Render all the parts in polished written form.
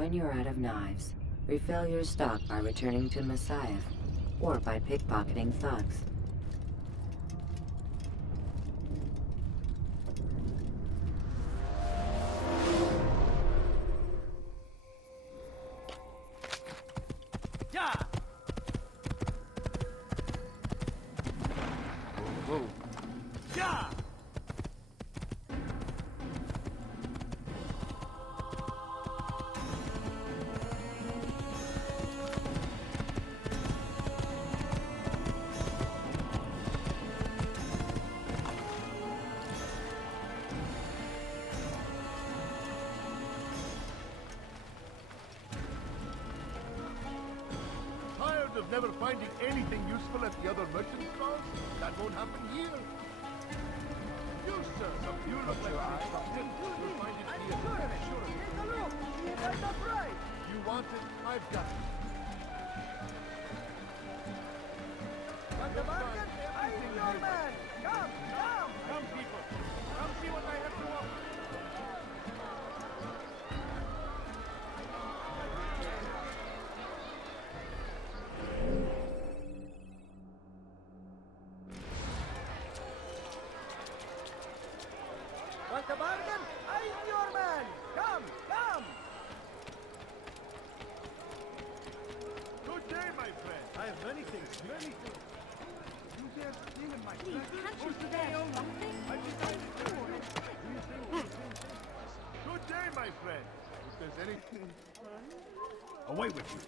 When you're out of knives, refill your stock by returning to Messiah, or by pickpocketing thugs. Of never finding anything useful at the other merchant stalls? That won't happen here. You, sir, some beautiful eyes. You'll find it here. Sure. Take a look. That's the price. You want it? I've got it. Want the bargain? I'm your man. Come, people. Come see what I have to offer. Want the bargain? I'm your man! Come! Good day, my friend. I have many things. You dare steal in my Please, can't you spare something? I decided to. Good day, my friend. If there's anything... Away with you.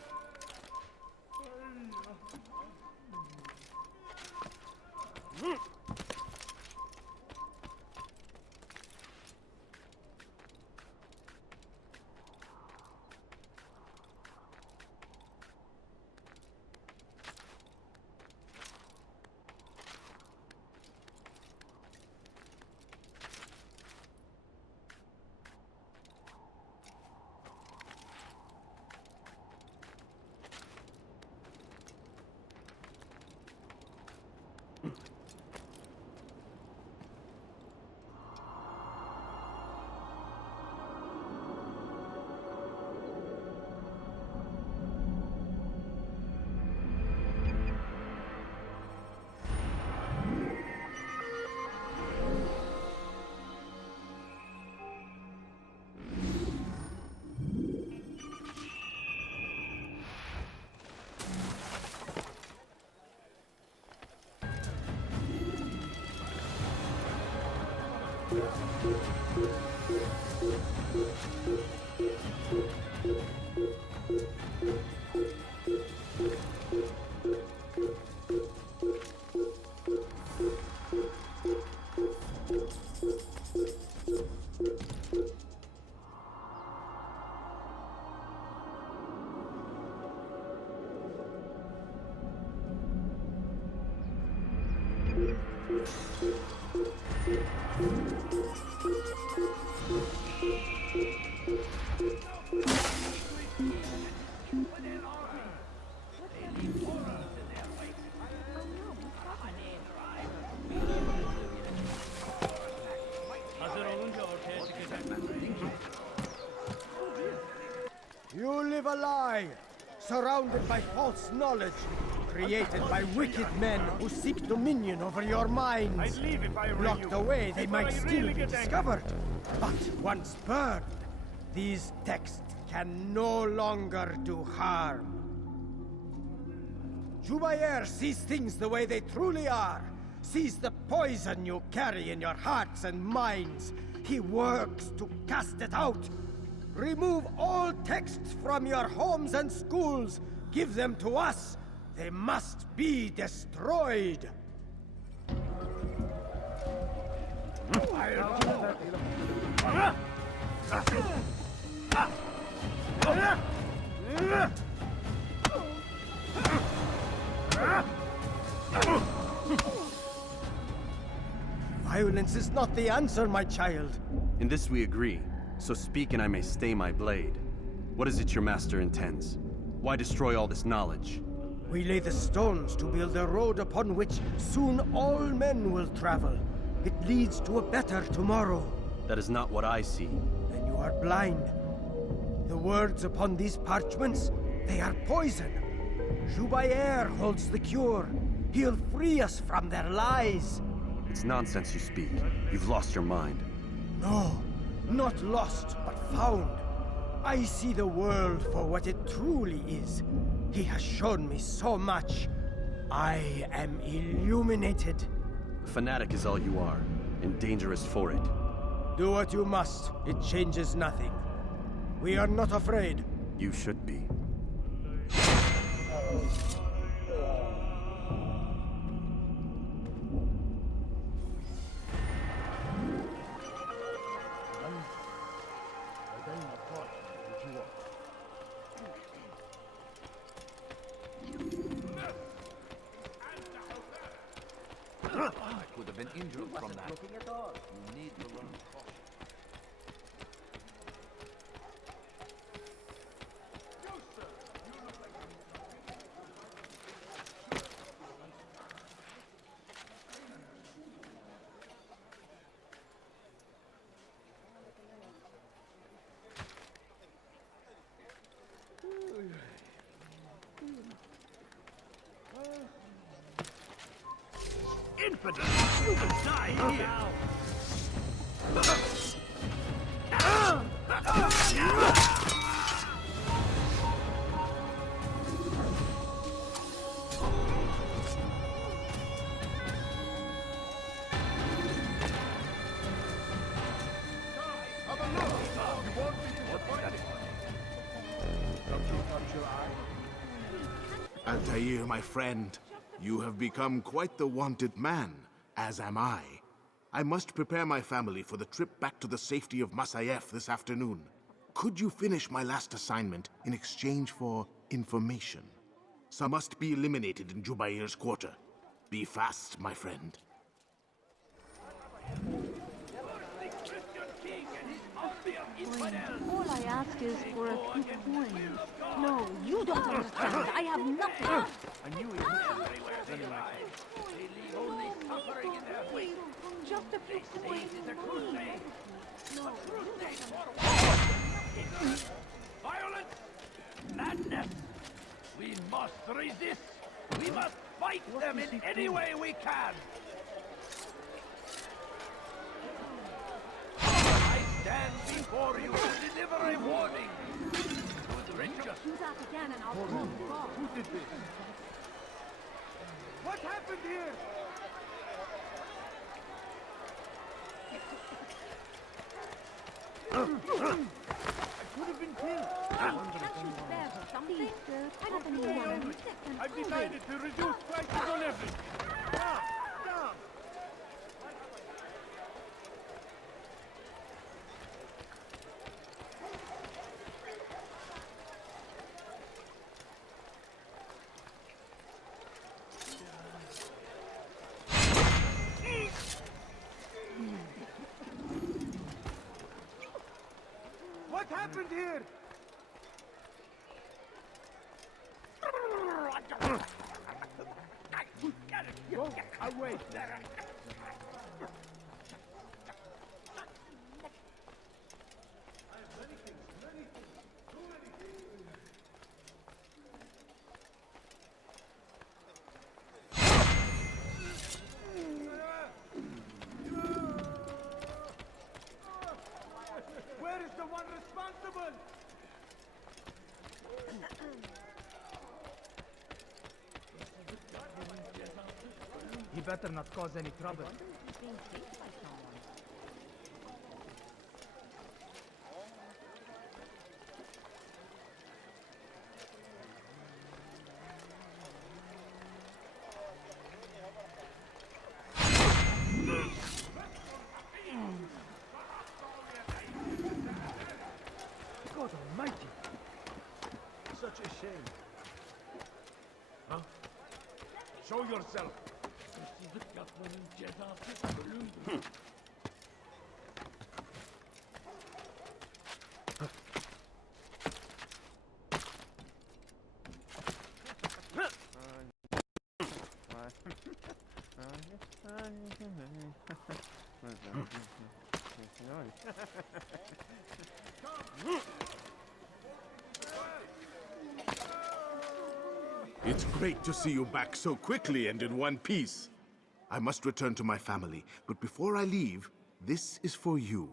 You live a lie, surrounded by false knowledge, created by wicked men who seek dominion over your minds. I'd leave if I were Locked you. away, they Before might I still really be get angry. discovered. But once burned, these texts can no longer do harm. Jubayer sees things the way they truly are, sees the poison you carry in your hearts and minds. He works to cast it out. Remove all texts from your homes and schools. Give them to us. They must be destroyed. Violence is not the answer, my child. In this we agree, so speak and I may stay my blade. What is it your master intends? Why destroy all this knowledge? We lay the stones to build a road upon which soon all men will travel. It leads to a better tomorrow. That is not what I see. Then you are blind. The words upon these parchments, they are poison. Jubayer holds the cure. He'll free us from their lies. It's nonsense you speak. You've lost your mind. No, not lost, but found. I see the world for what it truly is. He has shown me so much. I am illuminated. A fanatic is all you are, and dangerous for it. Do what you must. It changes nothing. We are not afraid. You should be. I could have been injured from that. You need to learn caution. Infidel! You will die here! Have a look! You won't be disappointed. Don't you touch your eye? Altair, my friend, you have become quite the wanted man, as am I. I must prepare my family for the trip back to the safety of Masyaf this afternoon. Could you finish my last assignment in exchange for information? Some must be eliminated in Jubair's quarter. Be fast, my friend. All I ask is for a few coins. No, you don't understand. I have nothing. I knew he would everywhere they lie. They leave only suffering in their wake. Just a few coins. The crusade. No, Crusade for war. Ignorance. Violence. Madness. We must resist. We must fight them in any way we can. I stand before you to deliver a warning. To the righteous. do that again and I'll prove you wrong. Who did this? What happened here? I could have been killed. Can't you spare something? I don't think anyone I've decided to reduce prices on everything. Stop! Stop! What happened here? Go, I'll wait. Where is the one responsible? He better not cause any trouble. God almighty! Such a shame. Huh? Show yourself! It's great to see you back so quickly and in one piece. I must return to my family, but before I leave, this is for you.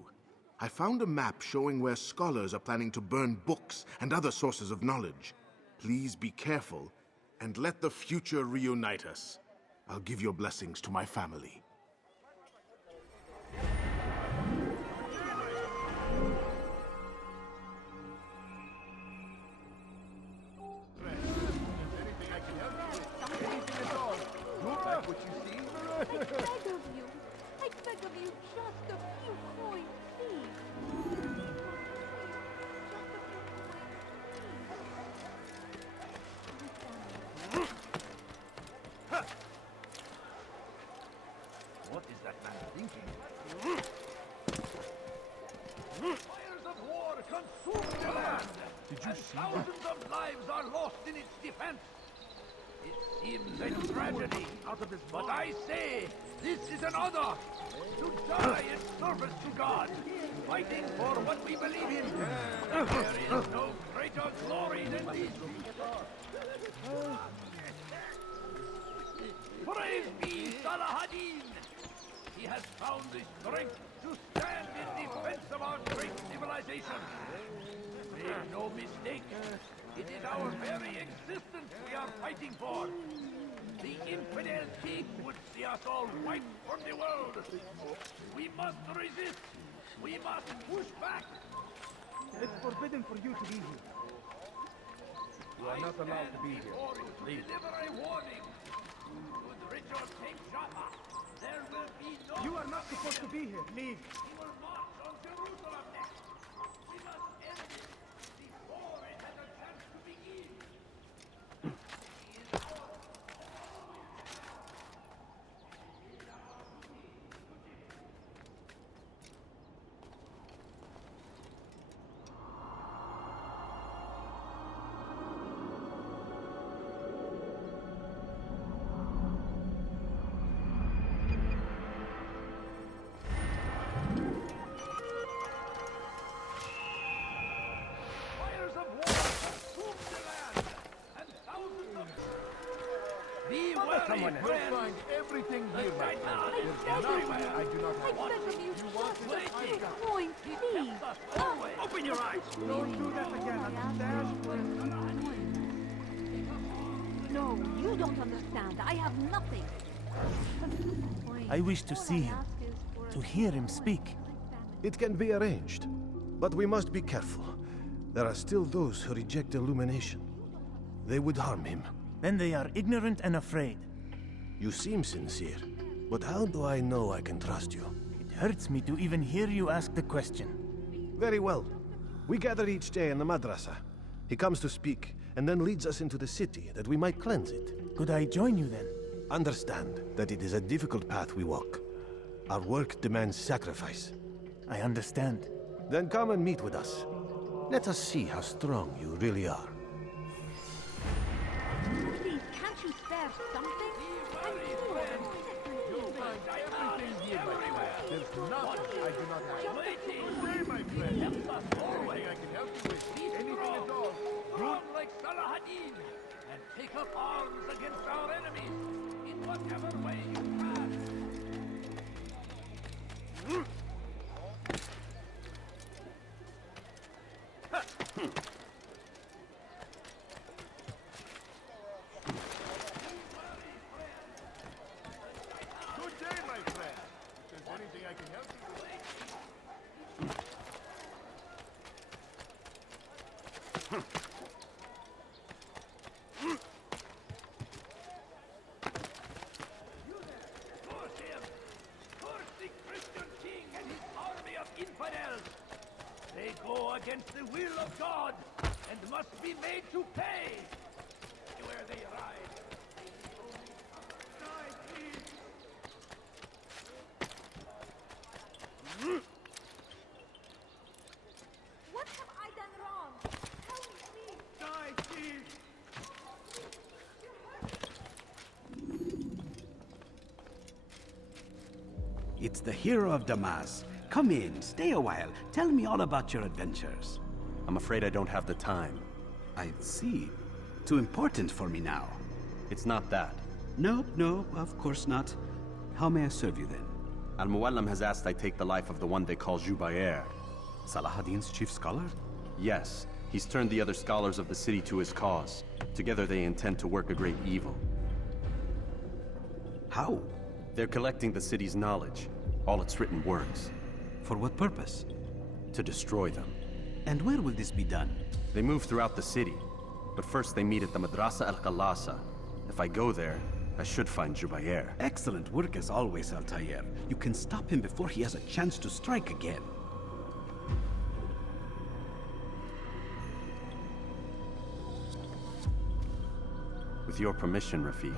I found a map showing where scholars are planning to burn books and other sources of knowledge. Please be careful, and let the future reunite us. I'll give your blessings to my family. Anything I can help you with? Anything at all? Look like what you see. I beg of you, just a few coins, please. What is that man thinking? Fires of war consume the land! Did you see thousands of lives are lost in its defense! It seems a tragedy, out of this but I say, this is an honor! To die in service to God, fighting for what we believe in! There is no greater glory than this! Praise be Salahadin! He has found the strength to stand in defense of our great civilization. Make no mistake, it is our very existence we are fighting for. The infidel king would see us all wiped from the world. We must resist. We must push back. It's forbidden for you to be here. You are not allowed to be here. Leave. Deliver a warning. Should Richard take Jaffa, there will be no... You are not supposed to be here. Leave. He will march on Jerusalem next. We must end it before it has a chance to begin. Fires of war consume the land, and thousands of... Be wary, You'll friends! find everything here, my Right now, friend. it's There's nothing everywhere. I do not I have. beg of you, just a few coins, please. Open your eyes! Don't do that again, understand? No, you don't understand. I have nothing. I wish to see him, to hear him speak. It can be arranged, but we must be careful. There are still those who reject illumination. They would harm him. Then they are ignorant and afraid. You seem sincere, but how do I know I can trust you? It hurts me to even hear you ask the question. Very well. We gather each day in the madrasa. He comes to speak, and then leads us into the city that we might cleanse it. Could I join you then? Understand that it is a difficult path we walk. Our work demands sacrifice. I understand. Then come and meet with us. Let us see how strong you really are. Please, can't you spare something? I'm poor and You'll find everything here, my friend. There's nothing I do not have. Waiting! Say, my friend. Help us always! Anything I can help you with. Be Anything strong! at all. Strong like Salahadin! And take up arms against our enemies in whatever way you can! Good day, my friend. If there's anything I can help you with. Curse him! Curse the Christian king and his army of infidels! They go against the will of God and must be made to pay! Where they ride. Die, please! What have I done wrong? Tell me, please. Die, please! It's the hero of Damas. Come in, stay a while. Tell me all about your adventures. I'm afraid I don't have the time. I see. Too important for me now. It's not that. No, no, of course not. How may I serve you then? Al-Muallim has asked I take the life of the one they call Jubayr. Salah-ad-Din's chief scholar? Yes, he's turned the other scholars of the city to his cause. Together they intend to work a great evil. How? They're collecting the city's knowledge, all its written works. For what purpose? To destroy them. And where will this be done? They move throughout the city, but first they meet at the Madrasa al-Khalasa. If I go there, I should find Jubayr. Excellent work as always, Altair. You can stop him before he has a chance to strike again. With your permission, Rafiq.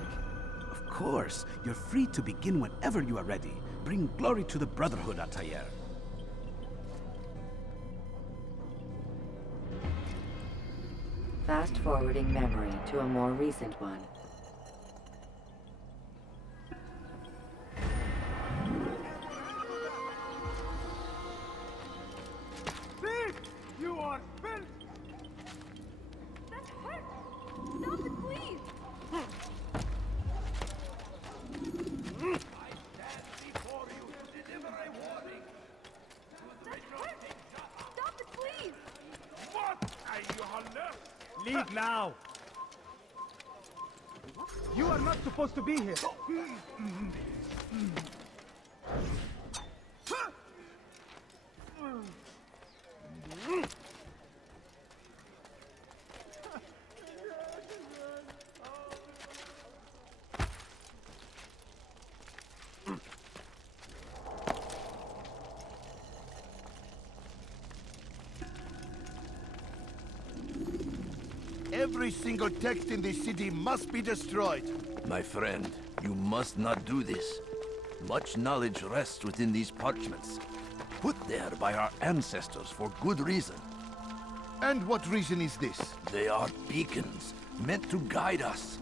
Of course. You're free to begin whenever you are ready. Bring glory to the Brotherhood, Altair. Fast-forwarding memory to a more recent one. Thief! You are filth! That hurt! Stop it, please! I stand before you to deliver a warning. That hurt! Stop it, please! What are you on earth? Leave now! You are not supposed to be here. Every single text in this city must be destroyed. My friend, you must not do this. Much knowledge rests within these parchments, put there by our ancestors for good reason. And what reason is this? They are beacons, meant to guide us,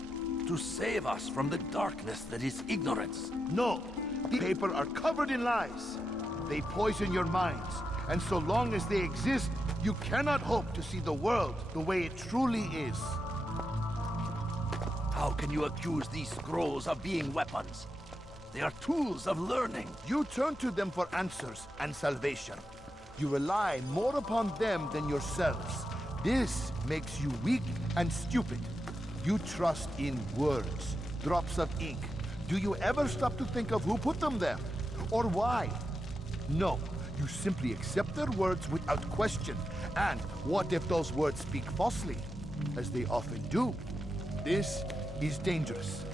to save us from the darkness that is ignorance. No, the paper are covered in lies. They poison your minds, and so long as they exist, you cannot hope to see the world the way it truly is. How can you accuse these scrolls of being weapons? They are tools of learning. You turn to them for answers and salvation. You rely more upon them than yourselves. This makes you weak and stupid. You trust in words, drops of ink. Do you ever stop to think of who put them there? Or why? No, you simply accept their words without question. And what if those words speak falsely? As they often do. This is dangerous.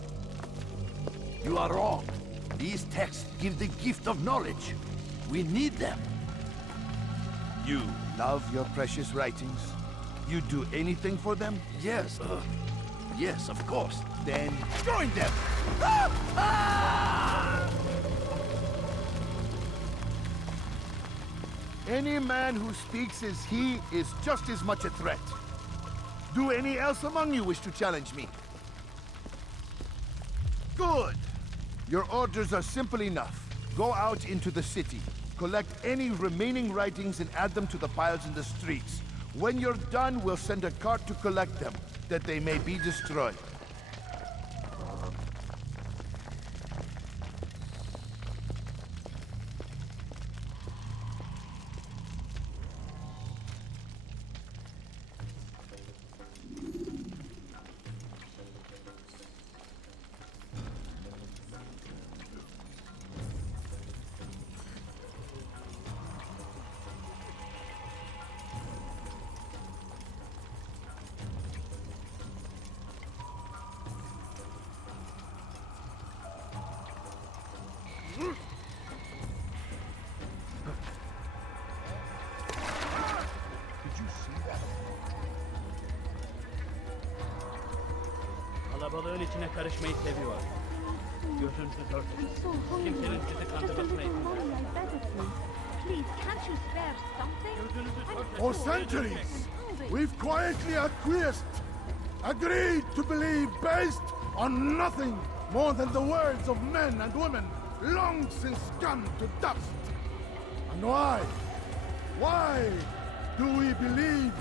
You are wrong. These texts give the gift of knowledge. We need them. You love your precious writings? You do anything for them? Yes, yes, of course. Then join them! Any man who speaks as he is just as much a threat. Do any else among you wish to challenge me? Good! Your orders are simple enough. Go out into the city. Collect any remaining writings and add them to the piles in the streets. When you're done, we'll send a cart to collect them, that they may be destroyed. Kalabalığın içine karışmayı seviyor. Gözüntü dört. Kimsenin sizi kandırmasına izin vermez. Please, can't you spare something? For centuries, we've quietly acquiesced, agreed to believe based on nothing more than the words of men and women long since gone to dust. And why? Why do we believe?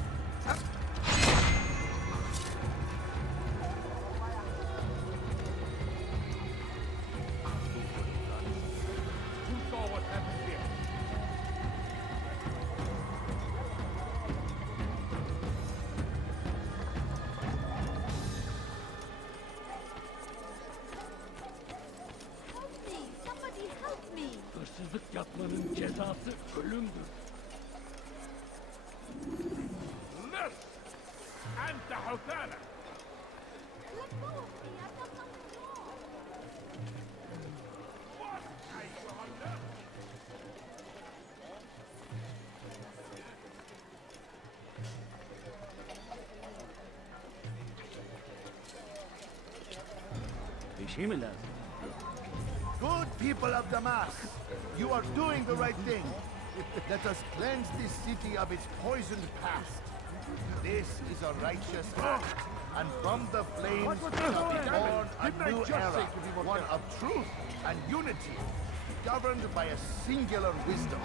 افتحوا ثانا. Good people of Damas, you are doing the right thing. Let us cleanse this city of its poisoned past. This is a righteous act, and from the flames shall be born a new era, one of truth and unity, governed by a singular wisdom.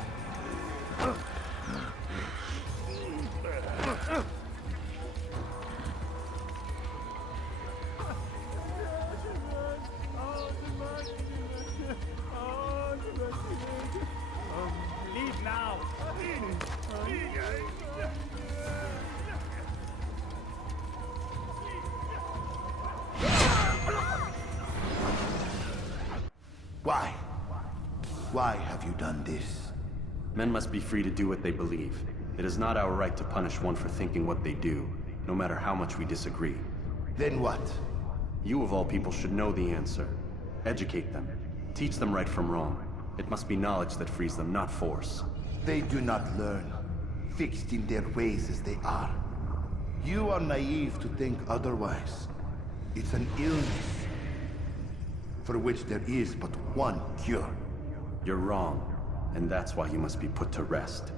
Leave now. Why? Why have you done this? Men must be free to do what they believe. It is not our right to punish one for thinking what they do, no matter how much we disagree. Then what? You of all people should know the answer. Educate them. Teach them right from wrong. It must be knowledge that frees them, not force. They do not learn, fixed in their ways as they are. You are naive to think otherwise. It's an illness for which there is but one cure. You're wrong, and that's why you must be put to rest.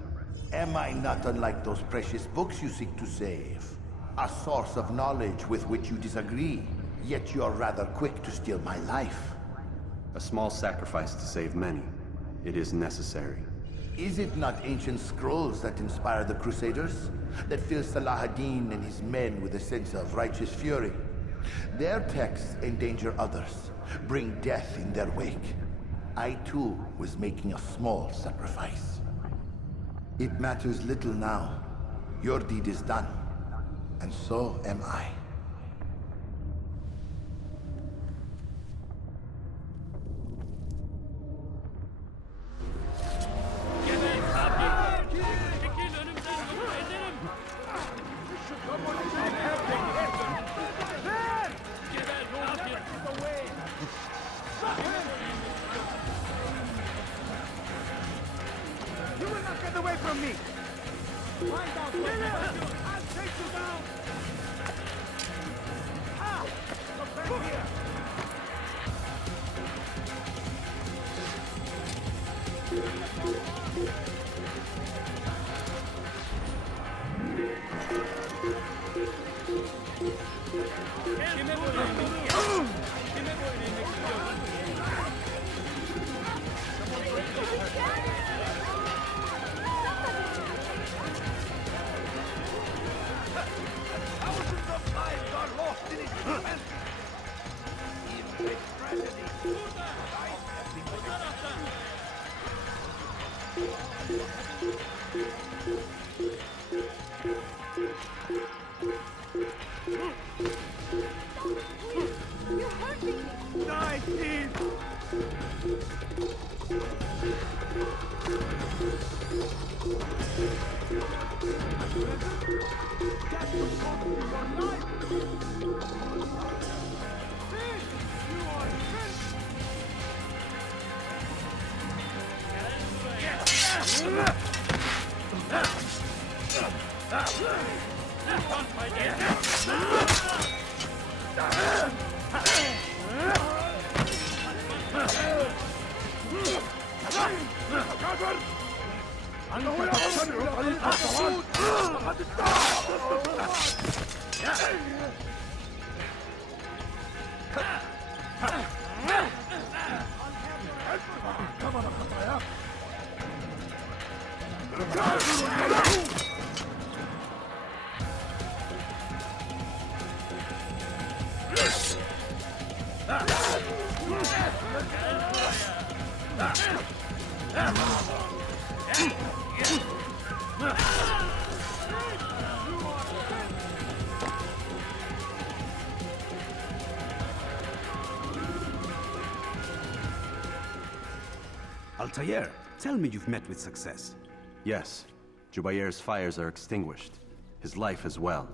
Am I not unlike those precious books you seek to save? A source of knowledge with which you disagree, yet you are rather quick to steal my life. A small sacrifice to save many. It is necessary. Is it not ancient scrolls that inspire the Crusaders? That fill Salah ad-Din and his men with a sense of righteous fury? Their texts endanger others, bring death in their wake. I too was making a small sacrifice. It matters little now. Your deed is done, and so am I. You will not get away from me! Find out what I'll take you down! Ah! Come back here! Thousands of lives are lost in its defense. In this tragedy, lives have been You hurt me! Die, Steve! That will cost you your life! Steve! You are finished! Altair, tell me you've met with success. Yes. Jubair's fires are extinguished. His life as well.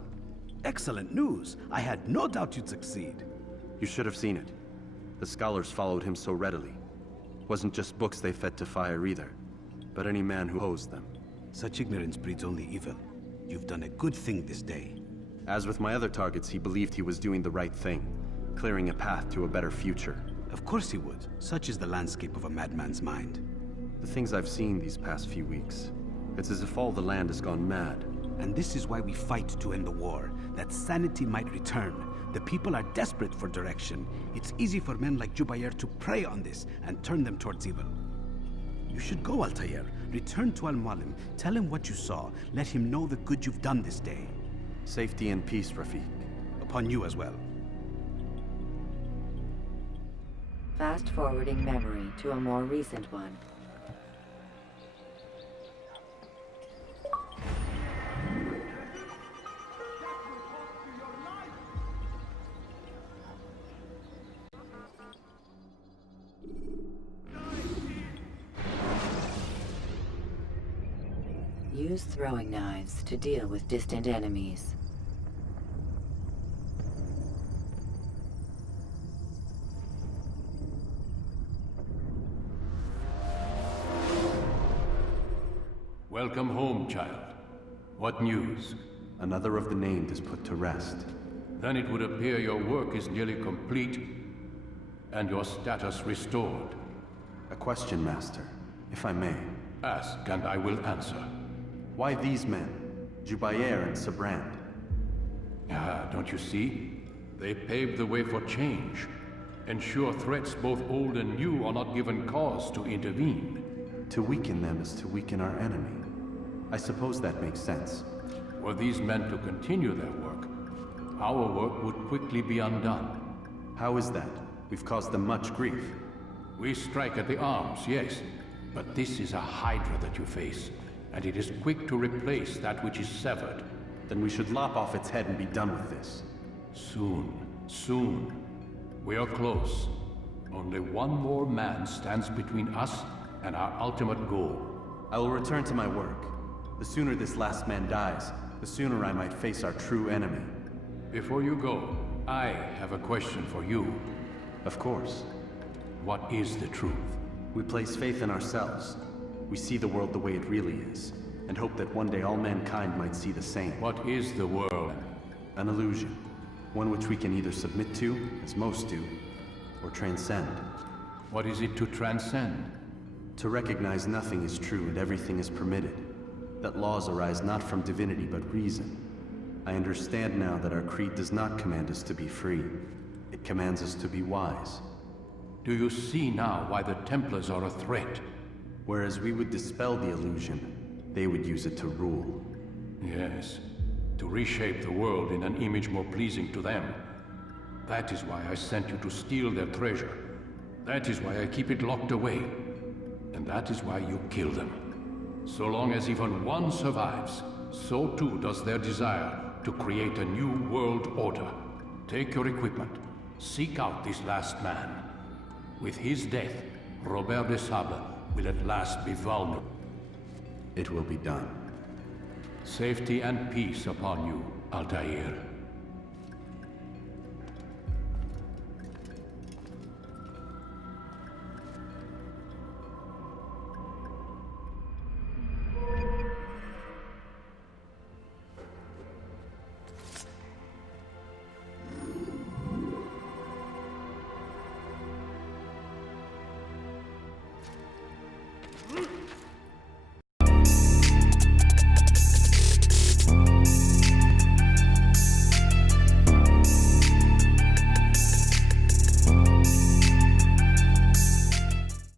Excellent news. I had no doubt you'd succeed. You should have seen it. The scholars followed him so readily. Wasn't just books they fed to fire either, but any man who opposed them. Such ignorance breeds only evil. You've done a good thing this day. As with my other targets, he believed he was doing the right thing, clearing a path to a better future. Of course he would. Such is the landscape of a madman's mind. The things I've seen these past few weeks, it's as if all the land has gone mad. And this is why we fight to end the war, that sanity might return. The people are desperate for direction. It's easy for men like Jubair to prey on this and turn them towards evil. You should go, Altair. Return to Al-Mualim. Tell him what you saw. Let him know the good you've done this day. Safety and peace, Rafiq. Upon you as well. Fast-forwarding memory to a more recent one. Use throwing knives to deal with distant enemies. Welcome home, child. What news? Another of the named is put to rest. Then it would appear your work is nearly complete, and your status restored. A question, Master, if I may. Ask, and I will answer. Why these men? Jubair and Sabrand? Ah, don't you see? They paved the way for change. Ensure threats both old and new are not given cause to intervene. To weaken them is to weaken our enemy. I suppose that makes sense. Were these men to continue their work, our work would quickly be undone. How is that? We've caused them much grief. We strike at the arms, yes. But this is a hydra that you face, and it is quick to replace that which is severed. Then we should lop off its head and be done with this. Soon, soon. We are close. Only one more man stands between us and our ultimate goal. I will return to my work. The sooner this last man dies, the sooner I might face our true enemy. Before you go, I have a question for you. Of course. What is the truth? We place faith in ourselves. We see the world the way it really is, and hope that one day all mankind might see the same. What is the world? An illusion. One which we can either submit to, as most do, or transcend. What is it to transcend? To recognize nothing is true and everything is permitted. That laws arise not from divinity but reason. I understand now that our creed does not command us to be free. It commands us to be wise. Do you see now why the Templars are a threat? Whereas we would dispel the illusion, they would use it to rule. Yes, to reshape the world in an image more pleasing to them. That is why I sent you to steal their treasure. That is why I keep it locked away. And that is why you kill them. So long as even one survives, so too does their desire to create a new world order. Take your equipment. Seek out this last man. With his death, Robert de Sable will at last be vulnerable. It will be done. Safety and peace upon you, Altair.